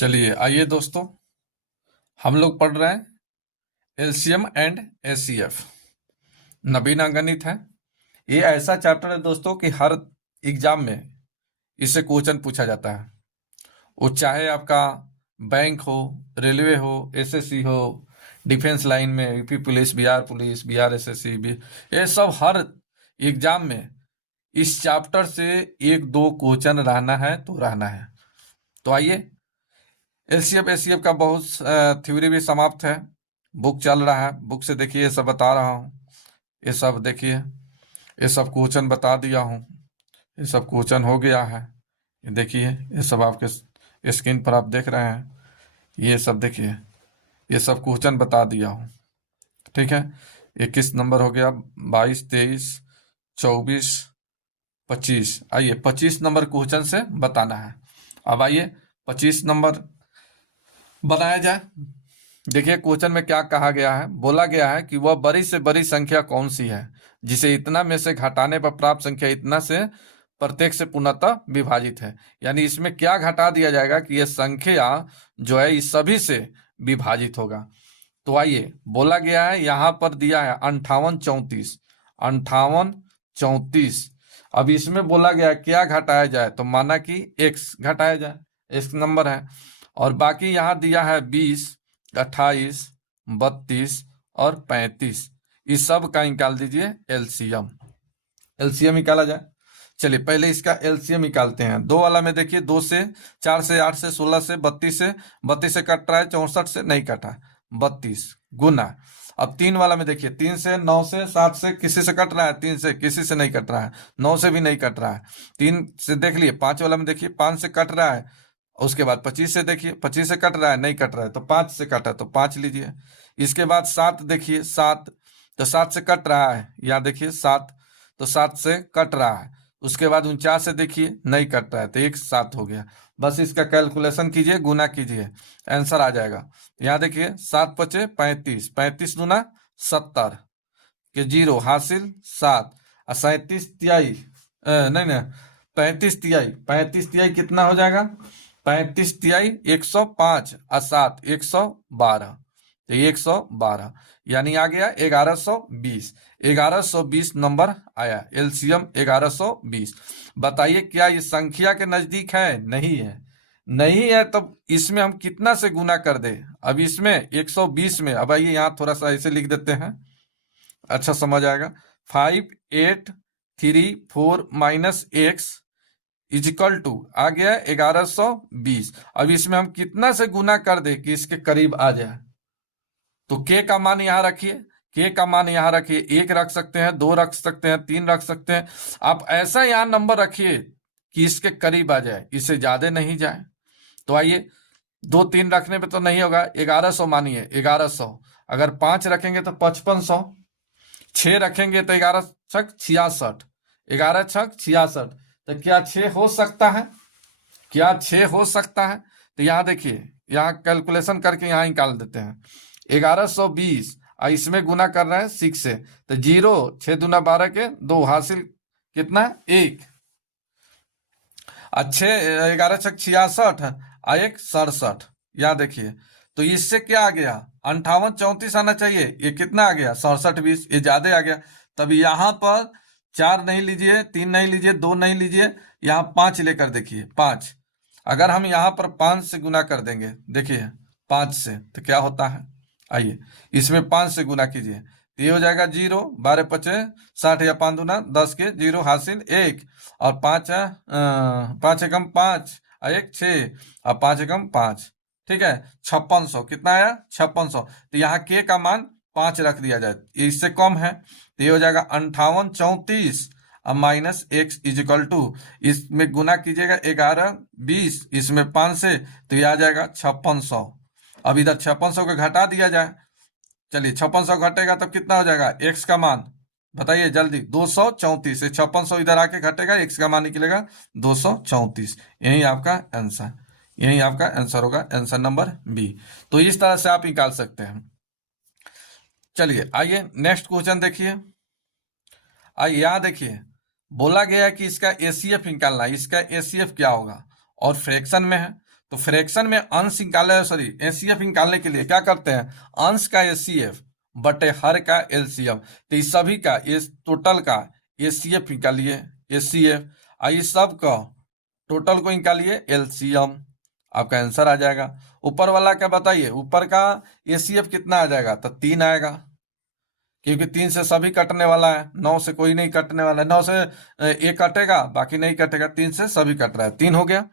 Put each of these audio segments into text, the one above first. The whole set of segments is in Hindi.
चलिए आइए दोस्तों, हम लोग पढ़ रहे हैं एलसीएम एंड एचसीएफ। नवीना गणित है। ये ऐसा चैप्टर है दोस्तों कि हर एग्जाम में इससे क्वेश्चन पूछा जाता है। वो चाहे आपका बैंक हो, रेलवे हो, एसएससी हो, डिफेंस लाइन में यूपी पुलिस, बिहार एसएससी भी, ये सब हर एग्जाम में इस चैप्टर से एक दो क्वेश्चन रहना है तो रहना है। तो आइए, एलसीएफ एचसीएफ का बहुत थ्योरी भी समाप्त है। बुक चल रहा है, बुक से देखिए, ये सब बता रहा हूँ। ये सब देखिए, ये सब क्वेश्चन बता दिया हूँ। ये सब क्वेश्चन हो गया है। ये देखिए, ये सब आपके स्क्रीन पर आप देख रहे हैं। ये सब देखिए, ये सब क्वेश्चन बता दिया हूँ। ठीक है, 21 नंबर हो गया, 22, 23, 24, 25। आइए 25 नंबर क्वेश्चन से बताना है। अब आइए 25 नंबर बनाया जाए। देखिए क्वेश्चन में क्या कहा गया है। बोला गया है कि वह बड़ी से बड़ी संख्या कौन सी है जिसे इतना में से घटाने पर प्राप्त संख्या इतना से प्रत्येक से पूर्णतः विभाजित है। यानी इसमें क्या घटा दिया जाएगा कि यह संख्या जो है इस सभी से विभाजित होगा। तो आइए, बोला गया है, यहाँ पर दिया है 5834, 5834। अब इसमें बोला गया क्या घटाया जाए, तो माना कि x घटाया जाए, x नंबर है। और बाकी यहाँ दिया है 20, 28, 32 और 35। इस सब का निकाल दीजिए एलसीएम। एलसीएम निकाला जाए। चलिए पहले इसका एलसीएम निकालते हैं। दो वाला में देखिए, 2 से, 4 से, 8 से, 16 से, 32 से कट रहा है, 64 से नहीं कटा, 32 गुना। अब 3 वाला में देखिए, 3 से, 9 से, 7 से किसी से कट रहा है, 3 से किसी से नहीं कट रहा है, 9 से भी नहीं कट रहा है, 3 से देख लिए। 5 वाला में देखिए, 5 से कट रहा है। उसके बाद 25 से देखिए, 25 से कट रहा है, नहीं कट रहा है, तो 5 से कटा तो 5 लीजिए। इसके बाद 7 देखिए, 7 तो 7 से कट रहा है, यहाँ देखिए 7 तो 7 से कट रहा है। उसके बाद 49 से देखिए नहीं कट रहा है, तो 7 हो गया। बस इसका कैलकुलेशन कीजिए, गुना कीजिए, आंसर आ जाएगा। यहाँ देखिए 7 पचे 35, 35 दूना 70 के जीरो हासिल 7 और 37 तिहाई, नहीं नहीं, 35 तिहाई, 35 तिहाई कितना हो जाएगा? 35 तिहाई 105 और 7 112, तो 112 यानी आ गया 1120। 1120 नंबर आया, एलसीएम 1120। बताइए क्या ये संख्या के नजदीक है? नहीं है। नहीं है तब इसमें हम कितना से गुना कर दे? अब इसमें 120 में, अब आइए यहाँ थोड़ा सा ऐसे लिख देते हैं, अच्छा समझ आएगा। 5, 8, 3, 4 माइनस एक्स इजिकल टू आ गया 1120। अब इसमें हम कितना से गुना कर दे कि इसके करीब आ जाए? तो के का मान यहां रखिए, के का मान यहां रखिए, 1 रख सकते हैं, 2 रख सकते हैं, 3 रख सकते हैं। आप ऐसा यहां नंबर रखिए कि इसके करीब आ जाए, इससे ज्यादा नहीं जाए। तो आइए, 2, 3 रखने पे तो नहीं होगा, 1100 मानिए, 1100। अगर 5 रखेंगे तो 5500, 6 रखेंगे तो 11 छक 66, 11 छक 66। तो क्या 6 हो सकता है? क्या 6 हो सकता है? तो यहाँ देखिए, यहाँ कैलकुलेशन करके यहाँ निकाल देते हैं। 1120 और इसमें गुना कर रहे हैं 6 से, तो 0, 6 दूना 12 के 2 हासिल कितना? 1। अच्छे 11 छक 66 और 1 67। यहाँ देखिए, तो इससे क्या आ गया? 5834 आना चाहिए, ये कितना आ गया? 6720, ये ज्यादा आ गया। तब यहाँ पर 4 नहीं लीजिए, 3 नहीं लीजिए, 2 नहीं लीजिए, यहाँ 5 लेकर देखिए, 5। अगर हम यहाँ पर 5 से गुना कर देंगे, देखिए 5 से, तो क्या होता है? आइए इसमें 5 से गुना कीजिए, तो ये हो जाएगा 0, 12 पचे 60 या 5 दूना 10 के 0 हासिल 1 और 5 है, 5 एकम 5 और 1 6 और 5 एकम 5। ठीक है, 5600 कितना आया? 5600। तो यहाँ के का मान 5 रख दिया जाए, इससे कम है, तो ये हो जाएगा 5834 और माइनस एक्स इजिकल टू, इसमें गुना कीजिएगा 1120, इसमें 5 से, तो ये आ जाएगा 5600। अब इधर 5600 को घटा दिया जाए। चलिए 5600 घटेगा तो कितना हो जाएगा? एक्स का मान बताइए जल्दी, 234 से 5600 इधर आके घटेगा, एक्स का मान निकलेगा 234। यही आपका आंसर, यही आपका आंसर होगा, आंसर नंबर बी। तो इस तरह से आप निकाल सकते हैं। चलिए आइए नेक्स्ट क्वेश्चन देखिए। आइए यहाँ देखिए, बोला गया है कि इसका एसीएफ निकालना है। इसका एसीएफ क्या होगा? और फ्रैक्शन में है, तो फ्रैक्शन में अंश निकाले, सॉरी एचसीएफ निकालने के लिए क्या करते हैं, अंश का एचसीएफ बटे हर का एलसीएम। तो इस सभी का, इस टोटल का एचसीएफ निकालिए, एचसीएफ, इस सब का टोटल को निकालिए एलसीएम, आपका आंसर आ जाएगा। ऊपर वाला क्या बताइए, ऊपर का एचसीएफ कितना आ जाएगा, तो 3 आएगा, क्योंकि 3 से सभी कटने वाला है, 9 से कोई नहीं कटने वाला है, 9 से एक कटेगा बाकी नहीं कटेगा, 3 से सभी कट रहा है, 3 हो गया।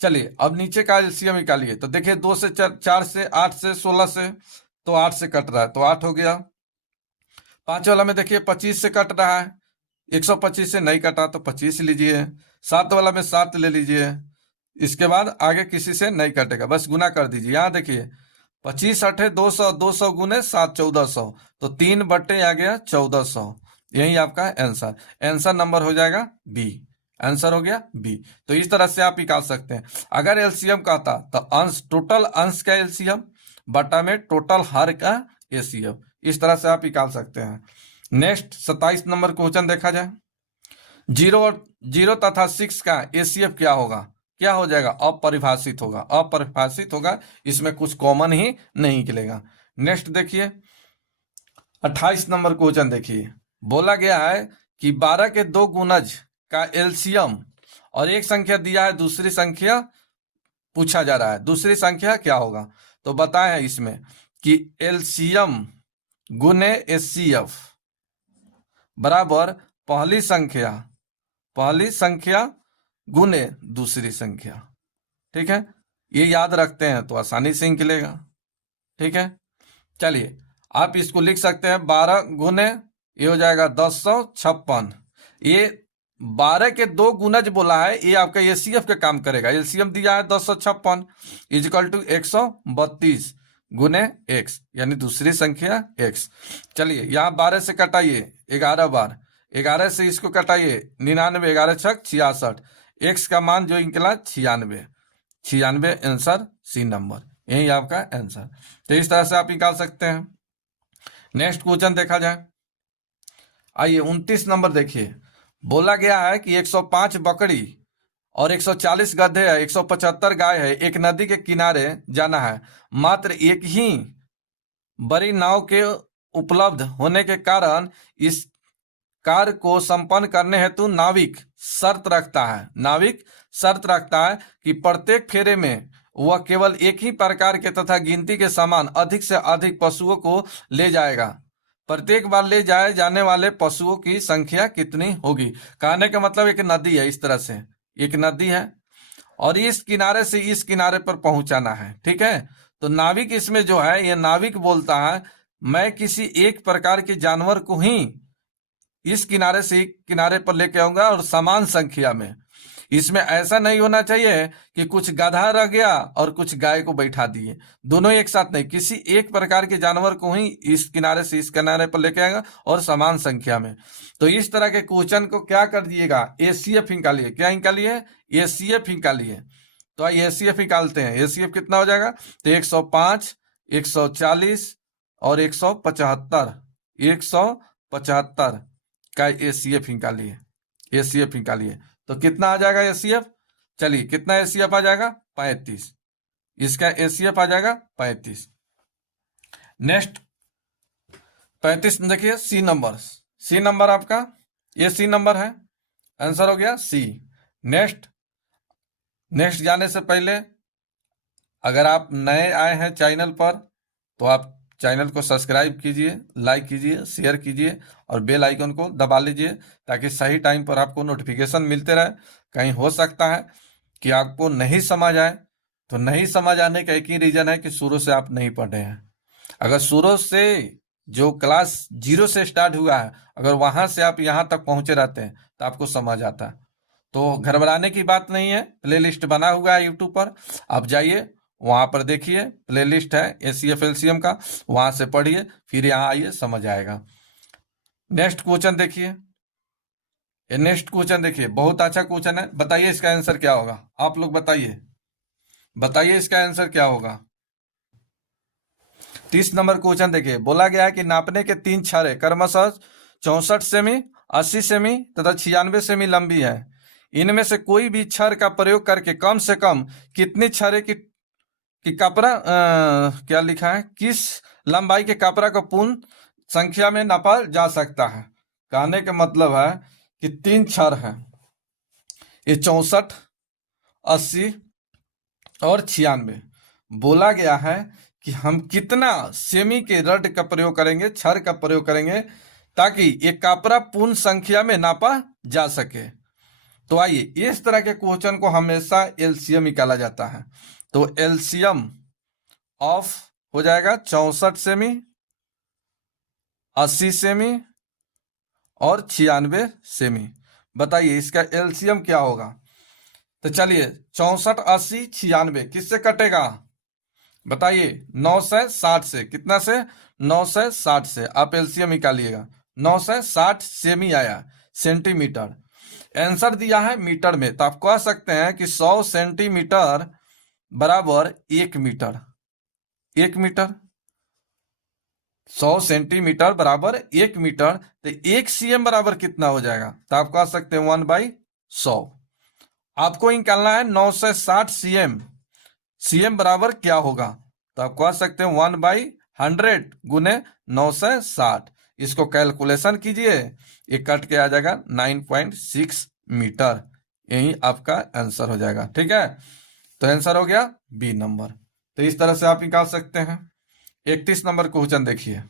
चलिए अब नीचे का एलसीएम निकालिए, तो देखिए 2 से 4 से 8 से 16 से, तो 8 से कट रहा है तो 8 हो गया। 5 वाला में देखिए 25 से कट रहा है, 125 से नहीं कटा तो 25 लीजिए। 7 वाला में 7 ले लीजिए, इसके बाद आगे किसी से नहीं कटेगा, बस गुना कर दीजिए। यहाँ देखिए 25 8 200, 200 गुने 7 1400, तो 3 बट्टे आ गया 1400, यही आपका आंसर। आंसर नंबर हो जाएगा बी, आंसर हो गया बी। तो इस तरह से आप निकाल सकते हैं। अगर एलसीएम कहता तो अंश, टोटल अंश का एलसीएम बटा में टोटल हर का एचसीएफ, इस तरह से आप निकाल सकते हैं। नेक्स्ट 27 नंबर क्वेश्चन देखा जाए। 0 तथा 6 का एचसीएफ क्या होगा, क्या हो जाएगा, अपरिभाषित होगा, अपरिभाषित होगा, इसमें कुछ कॉमन ही नहीं निकलेगा। नेक्स्ट देखिए 28 नंबर क्वेश्चन देखिए, बोला गया है कि 12 के 2 गुणज का एलसीएम, और एक संख्या दिया है, दूसरी संख्या पूछा जा रहा है, दूसरी संख्या क्या होगा। तो बताएं इसमें कि एलसीएम गुने एचसीएफ बराबर पहली संख्या गुने दूसरी संख्या, ठीक है, ये याद रखते हैं तो आसानी से निकलेगा, ठीक है। चलिए आप इसको लिख सकते हैं 12 गुने, ये हो जाएगा 1056। ये 12 के 2 गुणज बोला है, ये आपका एचसीएफ का काम करेगा। एलसीएम दिया है 1056 इजिकल टू 132 गुने एक्स, यानी दूसरी संख्या एक्स। चलिए यहाँ 12 से कटाइए 11 बार, 11 से इसको कटाइए 99, 11 छक 66, एक्स का मान जो निकला 96 आंसर सी नंबर, यही आपका आंसर। तो इस तरह से आप निकाल सकते हैं। नेक्स्ट क्वेश्चन देखा जाए, आइए 29 नंबर देखिए, बोला गया है कि 105 बकरी और 140 गधे है, 175 गाय है, एक नदी के किनारे जाना है, मात्र एक ही बड़ी नाव के उपलब्ध होने के कारण इस कार्य को संपन्न करने हेतु नाविक शर्त रखता है कि प्रत्येक फेरे में वह केवल एक ही प्रकार के तथा गिनती के समान अधिक से अधिक पशुओं को ले जाएगा। प्रत्येक बार ले जाए जाने वाले पशुओं की संख्या कितनी होगी। कहने का मतलब एक नदी है, इस तरह से एक नदी है और इस किनारे से इस किनारे पर पहुंचाना है, ठीक है। तो नाविक इसमें जो है, ये नाविक बोलता है मैं किसी एक प्रकार के जानवर को ही इस किनारे से किनारे पर लेके आऊंगा और समान संख्या में। इसमें ऐसा नहीं होना चाहिए कि कुछ गधा रह गया और कुछ गाय को बैठा दिए, दोनों एक साथ नहीं, किसी एक प्रकार के जानवर को ही इस किनारे से इस किनारे पर लेके आएगा और समान संख्या में। तो इस तरह के क्वेश्चन को क्या कर दिएगा, एचसीएफ निकालिए। क्या निकालिए, एचसीएफ निकालिए। तो आइए एचसीएफ निकालते हैं। एचसीएफ कितना हो जाएगा, तो 105, 140 और 175, 175 का एचसीएफ निकालिए, एचसीएफ निकालिए। तो कितना आ जाएगा एचसीएफ, चलिए कितना एचसीएफ आ जाएगा, 35, इसका एचसीएफ आ जाएगा 35। नेक्स्ट 35 देखिए, सी नंबर आपका ये सी नंबर है, आंसर हो गया सी। नेक्स्ट जाने से पहले अगर आप नए आए हैं चैनल पर तो आप चैनल को सब्सक्राइब कीजिए, लाइक कीजिए, शेयर कीजिए और बेल आइकन को दबा लीजिए ताकि सही टाइम पर आपको नोटिफिकेशन मिलते रहे। कहीं हो सकता है कि आपको नहीं समझ आए, तो नहीं समझ आने का एक ही रीजन है कि शुरू से आप नहीं पढ़े हैं। अगर शुरू से जो क्लास 0 से स्टार्ट हुआ है, अगर वहां से आप यहाँ तक पहुंचे रहते हैं तो आपको समझ आता है। तो घबराने की बात नहीं है, प्लेलिस्ट बना हुआ है यूट्यूब पर, आप जाइए वहां पर देखिए, प्लेलिस्ट है एचसीएफ एलसीएम का, वहां से पढ़िए फिर यहाँ आइए, समझ आएगा। नेक्स्ट क्वेश्चन देखिए, नेक्स्ट क्वेश्चन देखिए, बहुत अच्छा क्वेश्चन है। बताइए इसका आंसर क्या होगा, आप लोग बताइए इसका आंसर क्या होगा। 30 नंबर क्वेश्चन देखिए, बोला गया है कि नापने के 3 छड़े क्रमशः 64 सेमी, 80 सेमी तथा 96 सेमी लंबी है। इनमें से कोई भी छड़ का प्रयोग करके कम से कम कितनी छड़े की कपड़ा क्या लिखा है, किस लंबाई के कपड़ा को पूर्ण संख्या में नापा जा सकता है। कहने का मतलब है कि 3 छड़ है, ये 64, 80 और 96। बोला गया है कि हम कितना सेमी के रड का प्रयोग करेंगे, छड़ का प्रयोग करेंगे, ताकि एक कपड़ा पूर्ण संख्या में नापा जा सके। तो आइए, इस तरह के क्वेश्चन को हमेशा एलसीएम निकाला जाता है। तो एलसीएम ऑफ हो जाएगा 64 सेमी, 80 सेमी और 96 सेमी। बताइए इसका एलसीएम क्या होगा। तो चलिए 64, 80, 96 किससे कटेगा, बताइए 960 से। कितना से, 960 से। आप एलसीएम निकालिएगा। 960 सेमी आया, सेंटीमीटर। आंसर दिया है मीटर में, तो आप कह सकते हैं कि 100 सेंटीमीटर बराबर 1 मीटर। 1 मीटर, 100 सेंटीमीटर बराबर 1 मीटर। तो 1 सीएम बराबर कितना हो जाएगा, तो आप कह सकते हैं 1/100। आपको निकालना है 960 सीएम, सीएम बराबर क्या होगा, तो आप कह सकते हैं 1/100 गुने 960। इसको कैलकुलेशन कीजिए, ये कट के आ जाएगा 9.6 मीटर। यही आपका आंसर हो जाएगा। ठीक है, तो आंसर हो गया बी नंबर। तो इस तरह से आप निकाल सकते हैं। 31 नंबर क्वेश्चन देखिए।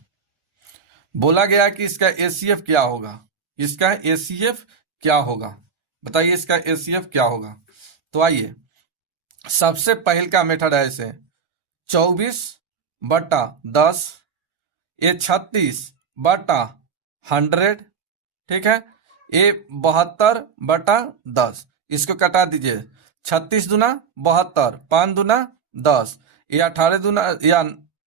बोला गया कि इसका एसीएफ क्या होगा, इसका एसीएफ क्या होगा, बताइए इसका एसीएफ क्या होगा। तो आइए, सबसे पहल का मेथड है इसे 24/10, ये 36/100, ठीक है, ये 72/10। इसको कटा दीजिए, 36 दूना 72, 5 दूना 10, ये 18 दूना या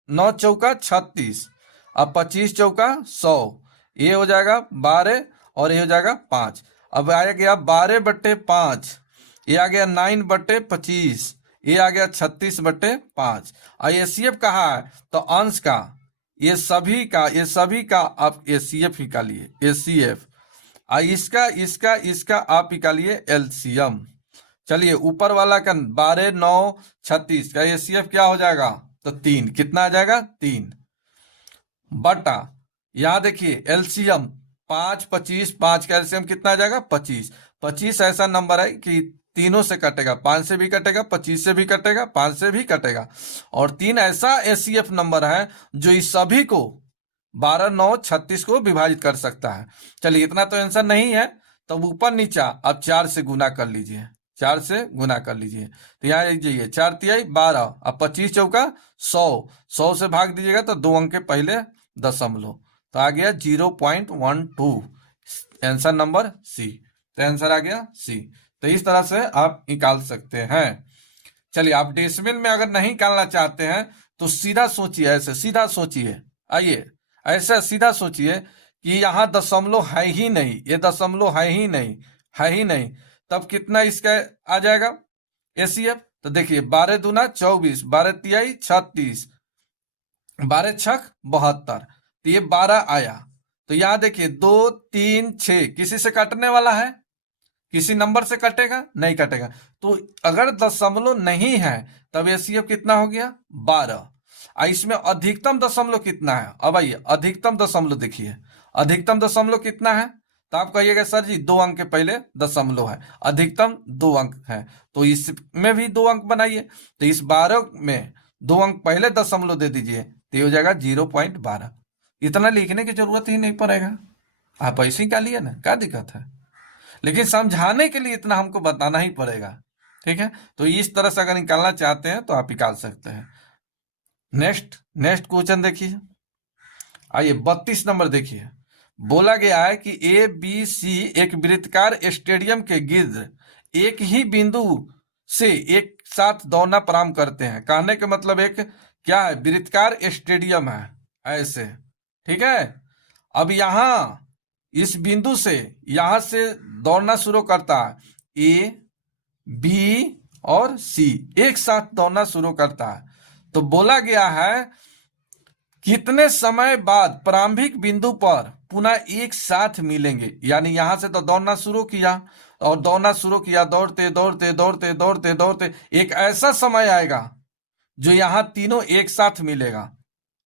9 चौका 36, अब 25 चौका 100, ये हो जाएगा 12 और ये हो जाएगा 5। अब आ गया 12/5, ये आ गया 9/25, ये आ गया 36/5। और एसीएफ कहा है तो अंश का, ये सभी का आप एसीएफ निकालिए, एसीएफ। इसका इसका इसका आप निकालिए एलसीएम। चलिए, ऊपर वाला का 12, 9, 36 का एसीएफ क्या हो जाएगा, तो 3। कितना आ जाएगा, 3 बटा, यहां देखिए एलसीएम 5, 25, 5 का एलसीएम कितना आ जाएगा, 25। 25 ऐसा नंबर है कि तीनों से कटेगा, 5 से भी कटेगा, 25 से भी कटेगा, 5 से भी कटेगा। और 3 ऐसा एसीएफ नंबर है जो इस सभी को 12, 9, 36 को विभाजित कर सकता है। चलिए, इतना तो आंसर नहीं है, तो ऊपर नीचा अब 4 से गुना कर लीजिए, 4 से गुना कर लीजिए। तो यहाँ लिख जाइए 4 तिहाई 12, अब 25 चौका 100, 100 से भाग दीजिएगा तो 2 अंक के पहले दशमलव, तो आ गया 0.12, आंसर नंबर सी। तो आंसर आ गया सी। तो इस तरह से आप निकाल सकते हैं। चलिए, आप डेसिमल में अगर नहीं निकालना चाहते हैं तो सीधा सोचिए, ऐसे सीधा सोचिए। आइए, ऐसे सीधा सोचिए कि यहाँ दशमलव है ही नहीं, ये दशमलव है ही नहीं, है ही नहीं, तब कितना इसका आ जाएगा एसीएफ। तो देखिए 12 दूना 24, 12 तिहाई 36, 12 छक 72, तो ये 12 आया। तो यहाँ देखिए 2, 3, 6 किसी से कटने वाला है, किसी नंबर से कटेगा, नहीं कटेगा। तो अगर दशमलव नहीं है तब एसीएफ कितना हो गया, 12। इसमें अधिकतम दशमलव कितना है, अब आइए अधिकतम दशमलव देखिए, अधिकतम दशमलव कितना है, तो आप कहिएगा सर जी 2 अंक के पहले दशमलव है, अधिकतम 2 अंक है, तो इसमें भी 2 अंक बनाइए। तो इस 12 में 2 अंक पहले दशमलव दे दीजिए, तो ये हो जाएगा 0.12। इतना लिखने की जरूरत ही नहीं पड़ेगा, आप ऐसे ही निकालिए ना, क्या दिक्कत है। लेकिन समझाने के लिए इतना हमको बताना ही पड़ेगा। ठीक है, तो इस तरह से अगर निकालना चाहते हैं तो आप निकाल सकते हैं। नेक्स्ट क्वेश्चन देखिए। आइए 32 नंबर देखिए। बोला गया है कि ए बी सी एक वृत्ताकार स्टेडियम के गिर्द एक ही बिंदु से एक साथ दौड़ना प्रारंभ करते हैं। कहने का मतलब एक क्या है, वृत्ताकार स्टेडियम है ऐसे, ठीक है। अब यहां इस बिंदु से, यहां से दौड़ना शुरू करता है, ए बी और सी एक साथ दौड़ना शुरू करता है। तो बोला गया है कितने समय बाद प्रारंभिक बिंदु पर पुनः एक साथ मिलेंगे। यानी यहां से तो दौड़ना शुरू किया, और दौड़ना शुरू किया, दौड़ते दौड़ते दौड़ते दौड़ते दौड़ते एक ऐसा समय आएगा जो यहाँ तीनों एक साथ मिलेगा,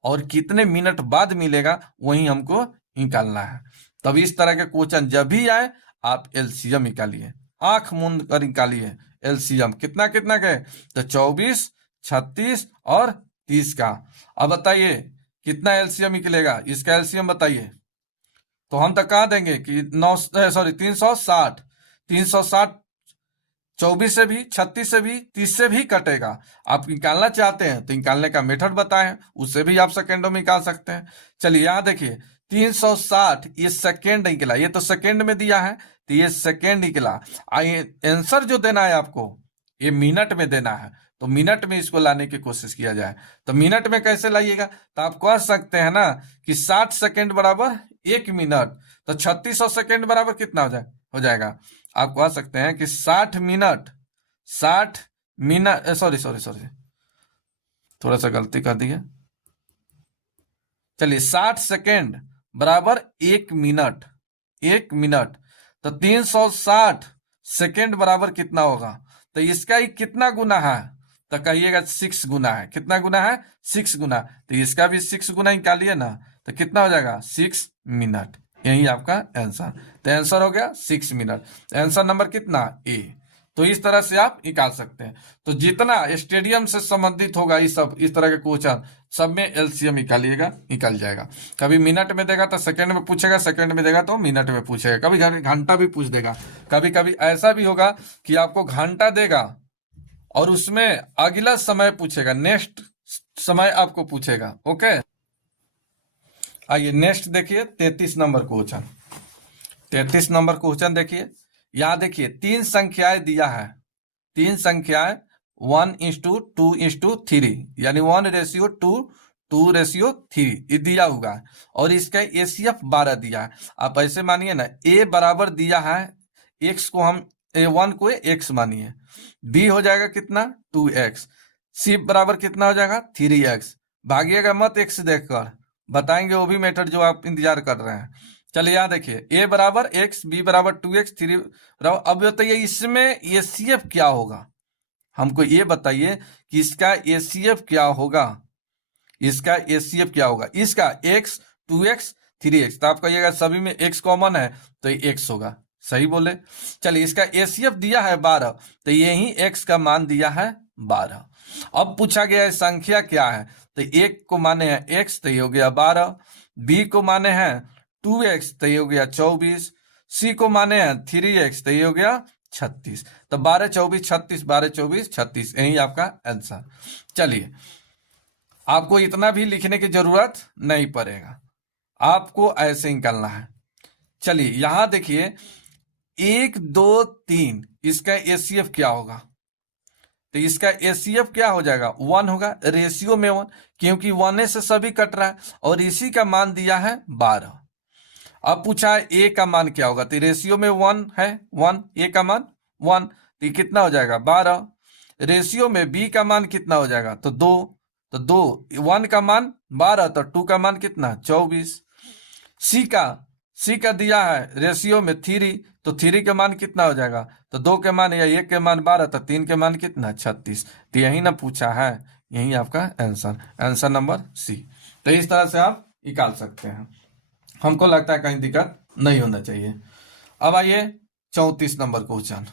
और कितने मिनट बाद मिलेगा वही हमको निकालना है। तब इस तरह के क्वेश्चन जब भी आए आप एलसीएम निकालिए, आंख मूंद कर निकालिए एलसीएम। कितना कितना के, तो 24, 36 और 30 का। अब बताइए कितना एलसीएम निकलेगा, इसका एलसीएम बताइए। तो हम तो कहा देंगे कि 360। 360 24 से भी, 36 से भी, 30 से भी कटेगा। आप निकालना चाहते हैं तो निकालने का मेथड बताएं, उससे भी आप सेकेंडों में निकाल सकते हैं। चलिए यहाँ देखिए 360 ये सेकेंड निकला, ये तो सेकेंड में दिया है तो ये सेकेंड निकला। आइए आंसर जो देना है आपको ये मिनट में देना है, तो मिनट में इसको लाने की कोशिश किया जाए। तो मिनट में कैसे लाइएगा, तो आप कह सकते हैं ना कि 60 सेकेंड बराबर 1 मिनट, तो 3600 सेकेंड बराबर कितना हो जाएगा। आप कह सकते हैं कि 60 मिनट, सॉरी सॉरी सॉरी थोड़ा सा गलती कर दिया। चलिए 60 सेकेंड बराबर 1 मिनट, 1 मिनट, तो 360 सेकेंड बराबर कितना होगा, तो इसका ही कितना गुना है, तो कहिएगा 6 गुना है। कितना गुना है, 6 गुना। तो इसका भी 6 गुना निकालिए ना, तो कितना हो जाएगा 6 मिनट। यही आपका आंसर। तो आंसर हो गया 6 मिनट। आंसर नंबर कितना, ए। तो इस तरह से आप निकाल सकते हैं। तो जितना स्टेडियम से संबंधित होगा इस तरह के क्वेश्चन सब में एलसीएम निकालिएगा, निकल जाएगा। कभी मिनट में देगा तो सेकंड में पूछेगा, सेकंड में देगा तो मिनट में पूछेगा, कभी घंटा भी पूछ देगा। कभी कभी ऐसा भी होगा कि आपको घंटा देगा और उसमें अगला समय पूछेगा, नेक्स्ट समय आपको पूछेगा। ओके, आइए नेक्स्ट देखिए 33 नंबर क्वेश्चन। 33 नंबर क्वेश्चन देखिए, यहां देखिए 3 संख्याएं दिया है, 3 संख्याएं 1:2:3, यानी 1:2, 2:3 ये दिया हुआ है, और इसका एसीएफ 12 दिया है। आप ऐसे मानिए ना, ए बराबर दिया है एक्स को, हम A1 को एक्स मानिए, बी हो जाएगा कितना 2x, सी बराबर कितना हो जाएगा 3x। भागिएगा मत एक्स देखकर, बताएंगे वो भी मेथड जो आप इंतजार कर रहे हैं। चलिए यहाँ देखिए ए बराबर एक्स, बी बराबर 2x, 3 बराबर। अब बताइए इसमें एसीएफ क्या होगा, हमको ये बताइए कि इसका एसीएफ क्या होगा, इसका एसीएफ क्या होगा। इसका x, 2x, 3x, तो आप कहिएगा सभी में x कॉमन है तो ये x होगा, सही बोले। चलिए इसका एसीएफ दिया है 12, तो यही x का मान दिया है 12। अब पूछा गया है संख्या क्या है, तो एक को माने हैं x तो ये हो गया 12, b को माने हैं 2x तो ये हो गया 24, c को माने हैं 3x तो ये हो गया 36। तो 12, 24, 36, 12, 24, 36, यही आपका आंसर। चलिए आपको इतना भी लिखने की जरूरत नहीं पड़ेगा, आपको ऐसे निकालना है। चलिए यहां देखिए 1, 2, 3, इसका एसीएफ क्या होगा, तो इसका एसीएफ क्या हो जाएगा 1 होगा, रेशियो में 1, क्योंकि 1 से सभी कट रहा है, और इसी का मान दिया है 12। अब पूछा है ए का मान क्या होगा, तो रेशियो में 1 है, 1, ए का मान 1, तो कितना हो जाएगा 12। रेशियो में बी का मान कितना हो जाएगा, तो 2, तो 2, 1 का मान 12, तो 2 का मान कितना 24। सी का दिया है रेशियो में 3, तो 3 के मान कितना हो जाएगा, तो 2 के मान या 1 के मान 12, तो 3 के मान कितना 36। तो यही ना पूछा है, यही आपका आंसर, आंसर नंबर सी। तो इस तरह से आप निकाल सकते हैं, हमको लगता है कहीं दिक्कत नहीं होना चाहिए। अब आइए 34 नंबर क्वेश्चन।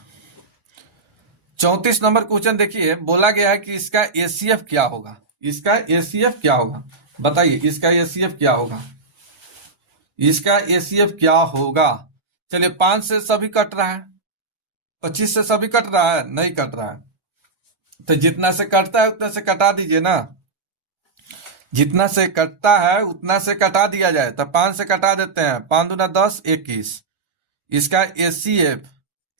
34 नंबर क्वेश्चन देखिए, बोला गया है कि इसका एसीएफ क्या होगा, इसका एसीएफ क्या होगा, बताइए इसका एसीएफ क्या होगा, इसका एसीएफ क्या होगा। चलिए 5 से सभी कट रहा है, 25 से सभी कट रहा है, नहीं कट रहा है, तो जितना से कटता है उतना से कटा दीजिए ना, जितना से कटता है उतना से कटा दिया जाए। तो 5 से कटा देते हैं, 5 दूना 10, 21। इसका एसीएफ,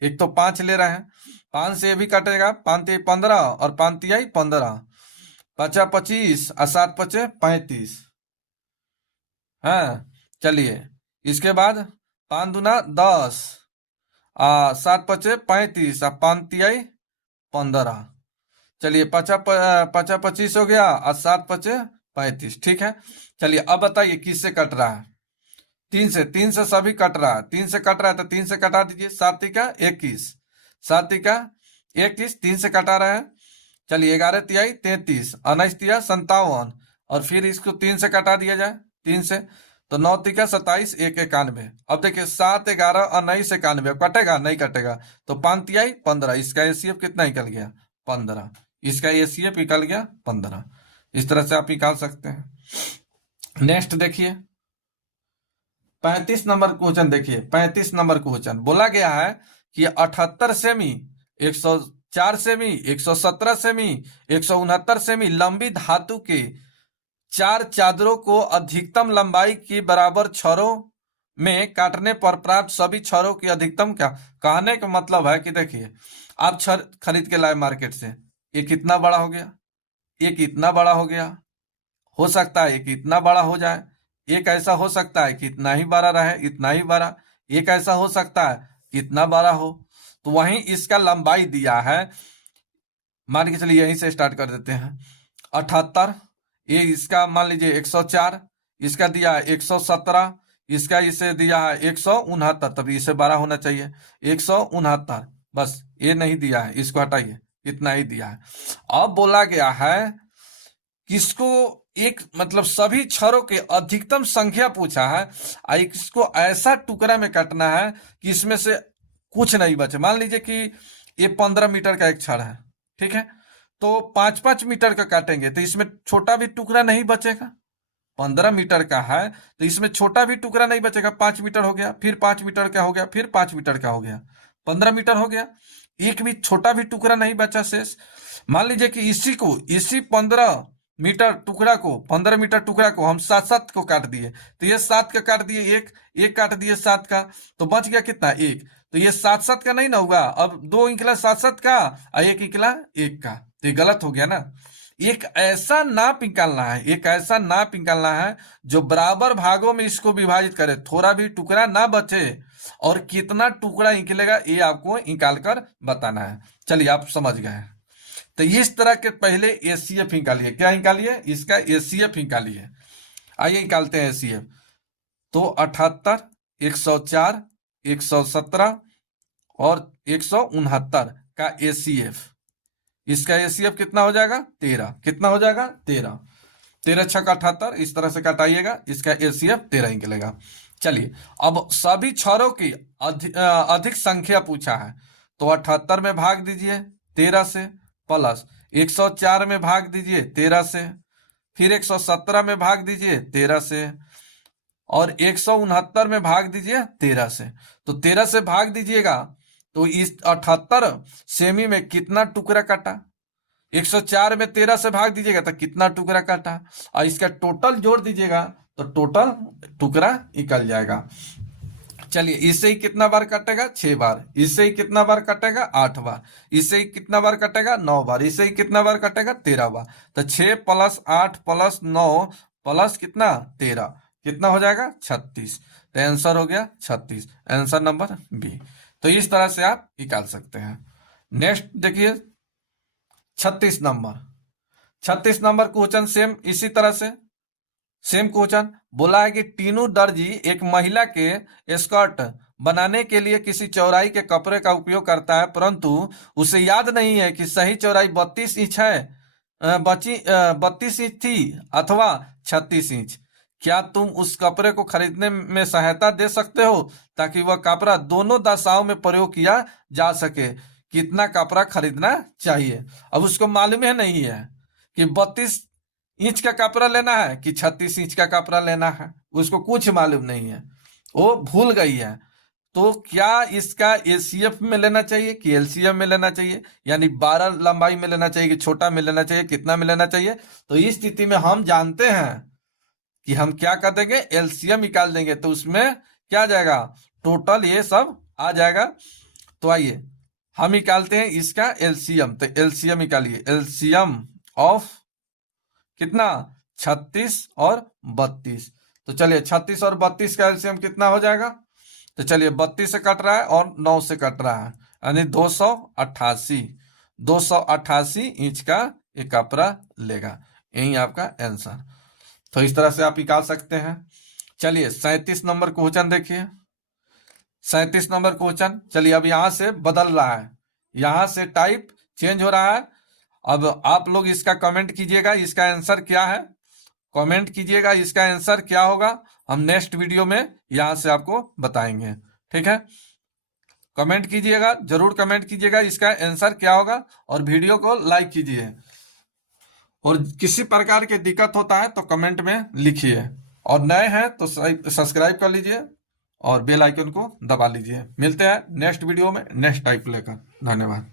एक तो 5 ले रहे हैं, 5 से ये भी कटेगा, 5 3 15 और 5 3 15, 5 25 और 7 5 35। हाँ चलिए इसके बाद 5 दूना 10, 7 5 35 और 5 3 15। चलिए 5 25 हो गया और 7 5 35, ठीक है। चलिए अब बताइए किससे कट रहा है, तीन से सभी कट रहा है, 3 से कट रहा है तो 3 से कटा दीजिए, 7 तिका 21, 7 तिका 21, 3 से कटा रहा है। चलिए 11 तिहाई 33, 19 तिया 57, और फिर इसको 3 से कटा दिया जाए, 3 से, तो 9 तिका 27, 1 91। अब देखिए 7 11 19 91, कटेगा नहीं कटेगा, तो 5 तिहाई 15, इसका एसीएफ कितना निकल गया 15, इसका एसीएफ निकल गया 15। इस तरह से आप निकाल सकते हैं। नेक्स्ट देखिए 35 नंबर क्वेश्चन, देखिए 35 नंबर क्वेश्चन बोला गया है कि 78 सेमी, 104 सेमी, 117 सेमी, 169 सेमी लंबी धातु के 4 चादरों को अधिकतम लंबाई की बराबर छड़ों में काटने पर प्राप्त सभी छड़ों की अधिकतम, क्या कहने का मतलब है कि देखिए आप छड़ खरीद के लाए मार्केट से, ये कितना बड़ा हो गया, एक इतना बड़ा हो गया, हो सकता है एक इतना बड़ा हो जाए, एक ऐसा हो सकता है कि इतना ही बड़ा रहे, इतना ही बड़ा, एक ऐसा हो सकता है कि इतना बड़ा हो। तो वहीं इसका लंबाई दिया है, मान के चलिए यहीं से स्टार्ट कर देते हैं, 78, ये इसका मान लीजिए 104, इसका दिया है 117, इसका इसे दिया है 169, तभी इसे 12 होना चाहिए, 169, बस ये नहीं दिया है, इसको हटाइए, इतना ही दिया है। अब बोला गया है किसको, एक मतलब सभी छड़ों के अधिकतम संख्या पूछा है, इसको ऐसा टुकड़ा में काटना है कि इसमें से कुछ नहीं बचे। मान लीजिए कि ये 15 मीटर का एक छड़ है, ठीक है, तो 5-5 मीटर का काटेंगे तो इसमें छोटा भी टुकड़ा नहीं बचेगा। 15 मीटर का है तो इसमें छोटा भी टुकड़ा नहीं बचेगा, 5 मीटर हो गया, फिर 5 मीटर का हो गया, फिर 5 मीटर का हो गया, 15 मीटर हो गया, एक भी छोटा भी टुकड़ा नहीं बचा शेष। मान लीजिए कि इसी 15 मीटर टुकड़ा को, 15 मीटर टुकड़ा को हम 7-7 को काट दिए, तो ये 7 का काट दिए, एक काट दिए 7 का, तो बच गया कितना, एक। तो ये 7-7 का नहीं ना हुआ, अब 2 निकला 7-7 का और 1 निकला 1 का, तो ये गलत हो गया ना। एक ऐसा नाप निकालना है, एक ऐसा नाप निकालना है जो बराबर भागों में इसको विभाजित करे, थोड़ा भी टुकड़ा ना बचे, और कितना टुकड़ा निकलेगा ये आपको निकाल कर बताना है। चलिए आप समझ गए हैं। तो इस तरह के पहले एसीएफ निकालिए, क्या निकालिए, इसका एसीएफ निकालिए। आइए निकालते हैं एसीएफ। तो 78, 104, 117 और 169 का एसीएफ, इसका एसीएफ कितना हो जाएगा 13, कितना हो जाएगा 13, 13 छक 78, इस तरह से काटाइएगा, इसका एसीएफ 13 निकलेगा। चलिए अब सभी छड़ों की अधिक संख्या पूछा है, तो 78 में भाग दीजिए 13 से, प्लस 104 में भाग दीजिए 13 से, फिर 117 में भाग दीजिए 13 से, और 169 में भाग दीजिए 13 से। तो 13 से भाग दीजिएगा तो इस 78 सेमी में कितना टुकड़ा काटा, 104 में 13 से भाग दीजिएगा तो कितना टुकड़ा काटा, और इसका टोटल जोड़ दीजिएगा तो टोटल टुकड़ा निकल जाएगा। चलिए इससे ही कितना बार कटेगा 6 बार, इससे ही कितना बार कटेगा 8 बार, इससे ही कितना बार कटेगा 9 बार, इससे ही कितना बार कटेगा 13 बार। तो 6 + 8 + 9 प्लस कितना 13, कितना हो जाएगा 36। तो आंसर हो गया 36, आंसर नंबर बी। तो इस तरह से आप निकाल सकते हैं। नेक्स्ट देखिए 36 नंबर, 36 नंबर क्वेश्चन सेम इसी तरह से, सेम क्वेश्चन बोला है कि टीनू दर्जी एक महिला के स्कर्ट बनाने के लिए किसी चौड़ाई के कपड़े का उपयोग करता है, परंतु उसे याद नहीं है कि सही चौड़ाई 32 इंच है, 32 इंच थी अथवा 36 इंच। क्या तुम उस कपड़े को खरीदने में सहायता दे सकते हो ताकि वह कपड़ा दोनों दशाओं में प्रयोग किया जा सके। कितना कपड़ा खरीदना चाहिए। अब उसको मालूम है नहीं है कि 32 इंच का कपड़ा लेना है कि 36 इंच का कपड़ा लेना है, उसको कुछ मालूम नहीं है, वो भूल गई है। तो क्या इसका एसीएफ में लेना चाहिए कि एलसीएम में लेना चाहिए, यानी 12 लंबाई में लेना चाहिए कि छोटा में लेना चाहिए, कितना में लेना चाहिए। तो इस स्थिति में हम जानते हैं कि हम क्या कर देंगे, एलसीएम निकाल देंगे, तो उसमें क्या आ जाएगा, टोटल ये सब आ जाएगा। तो आइए हम निकालते हैं इसका एलसीएम। तो एलसीएम निकालिए, एलसीएम ऑफ कितना 36 और 32। तो चलिए 36 और 32 का एलसीएम कितना हो जाएगा। तो चलिए 32 से कट रहा है और 9 से कट रहा है, यानी 288 इंच का ये कपड़ा लेगा। यही आपका आंसर। तो इस तरह से आप निकाल सकते हैं। चलिए 37 नंबर क्वेश्चन देखिए। 37 नंबर क्वेश्चन, चलिए अब यहां से बदल रहा है, यहां से टाइप चेंज हो रहा है। अब आप लोग इसका कमेंट कीजिएगा, इसका आंसर क्या है, कमेंट कीजिएगा इसका आंसर क्या होगा। हम नेक्स्ट वीडियो में यहां से आपको बताएंगे, ठीक है। कमेंट कीजिएगा, जरूर कमेंट कीजिएगा इसका आंसर क्या होगा, और वीडियो को लाइक कीजिए। और किसी प्रकार की दिक्कत होता है तो कमेंट में लिखिए, और नए हैं तो सब्सक्राइब कर लीजिए और बेल आइकन को दबा लीजिए। मिलते हैं नेक्स्ट वीडियो में नेक्स्ट टाइप लेकर। धन्यवाद।